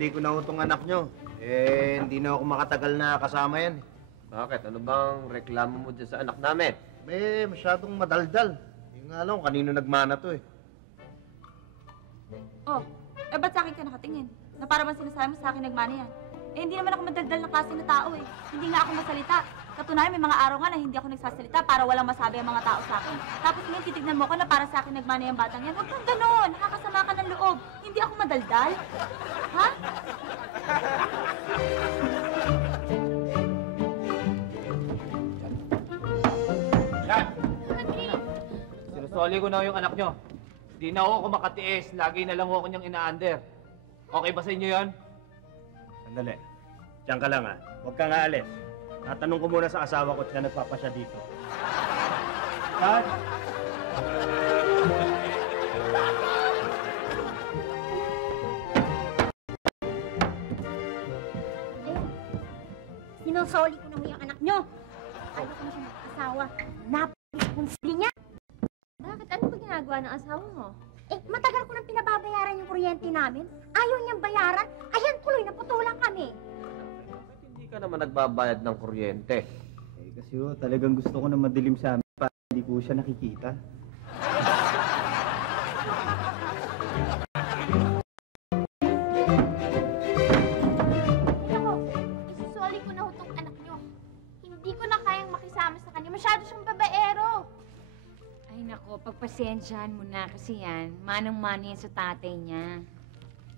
Sinusoli ko na utong anak nyo. Eh, hindi na ako makatagal na kasama yan. Bakit? Ano bang reklamo mo dyan sa anak namin? Eh, masyadong madaldal. Yung nga lang, kanino nagmana to eh. Oh, ba't sa akin ka nakatingin? Na para bang sinasabi mo sa akin nagmana yan? Eh, hindi naman ako madaldal na klase na tao eh. Hindi nga ako masalita. Katunayan, may mga araw nga na hindi ako nagsasalita para walang masabi ang mga tao sa akin. Tapos ngayon, titignan mo ko na para sa akin nagmana yung batang yan. Huwag kang ganon. Nakakasama ka ng loob. Hindi ako madaldal. Ha? Yan! Sinusoli ko na yung anak nyo. Di na ako makatiis. Lagi na lang ako niyang ina-under. Okay ba sa inyo yan? Sandali. Diyan ka lang Huwag kang aalis. Tatanong ko muna sa asawa ko at siya nagpapasya dito. Dad? Sinusoli ko naman yung anak nyo. Ayaw ko na siya mag-asawa. Napakasiponsli niya. Bakit? Ano ba ginagawa ng asawa mo? Eh, matagal ko nang pinababayaran yung kuryente namin. Ayaw niyang bayaran. Ayan, tuloy na putulan kami. Bakit hindi ka naman nagbabayad ng kuryente? Eh, kasi talagang gusto ko na madilim sa amin para hindi ko siya nakikita. Ako, isusoli ko na hutong anak nyo. Hindi ko na kayang makisama sa kanya. Masyado siyang babaero. Ay nako, pagpasensyahan mo na kasi yan, manang-mana yan sa tatay niya.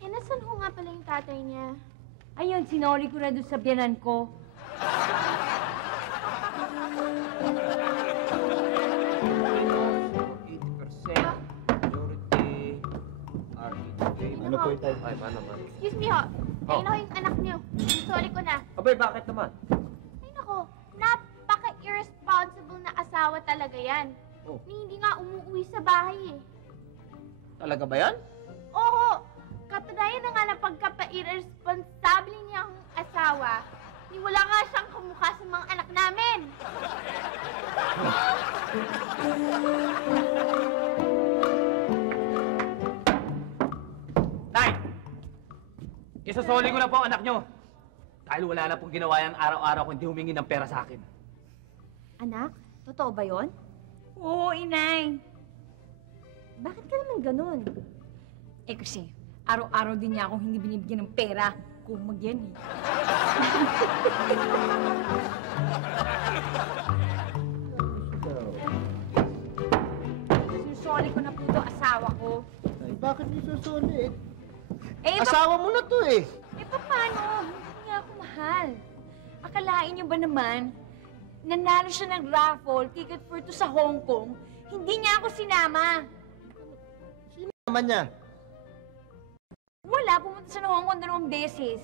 Eh, nasan ho nga pala yung tatay niya? Ayun, sinoli ko na doon sa biyanan ko. 80% majority REJ. Ano po ito? Ay, paano naman? Excuse me ho. Ayun ho yung anak niyo. Isusoli ko na. Abay, bakit naman? Ay nako, napaka-irresponsible na asawa talaga yan. Oh. Hindi nga umuwi sa bahay eh. Talaga ba yan? Oo, katunayan na nga na pagkapa-irresponsable niyang asawa, ni wala nga siyang kamukha sa mga anak namin. Nay! Isusoli ko na po ang anak nyo. Dahil wala na pong ginawa yan araw-araw kung hindi humingi ng pera sa akin. Anak, totoo ba yon? Oo, inay. Bakit ka naman ganun? Eh kasi, araw-araw din niya akong hindi binibigyan ng pera. Kung magyan eh. Sinusoli ko na po ito, asawa ko. Ay, bakit isusoli Eh, Asawa mo na to eh. Eh, paano? Hindi niya ako mahal. Akalain niyo ba naman, nanalo siya ng raffle, ticket for to sa Hong Kong, hindi niya ako sinama. Sino naman niya? Wala, pumunta siya ng Hong Kong 2 beses.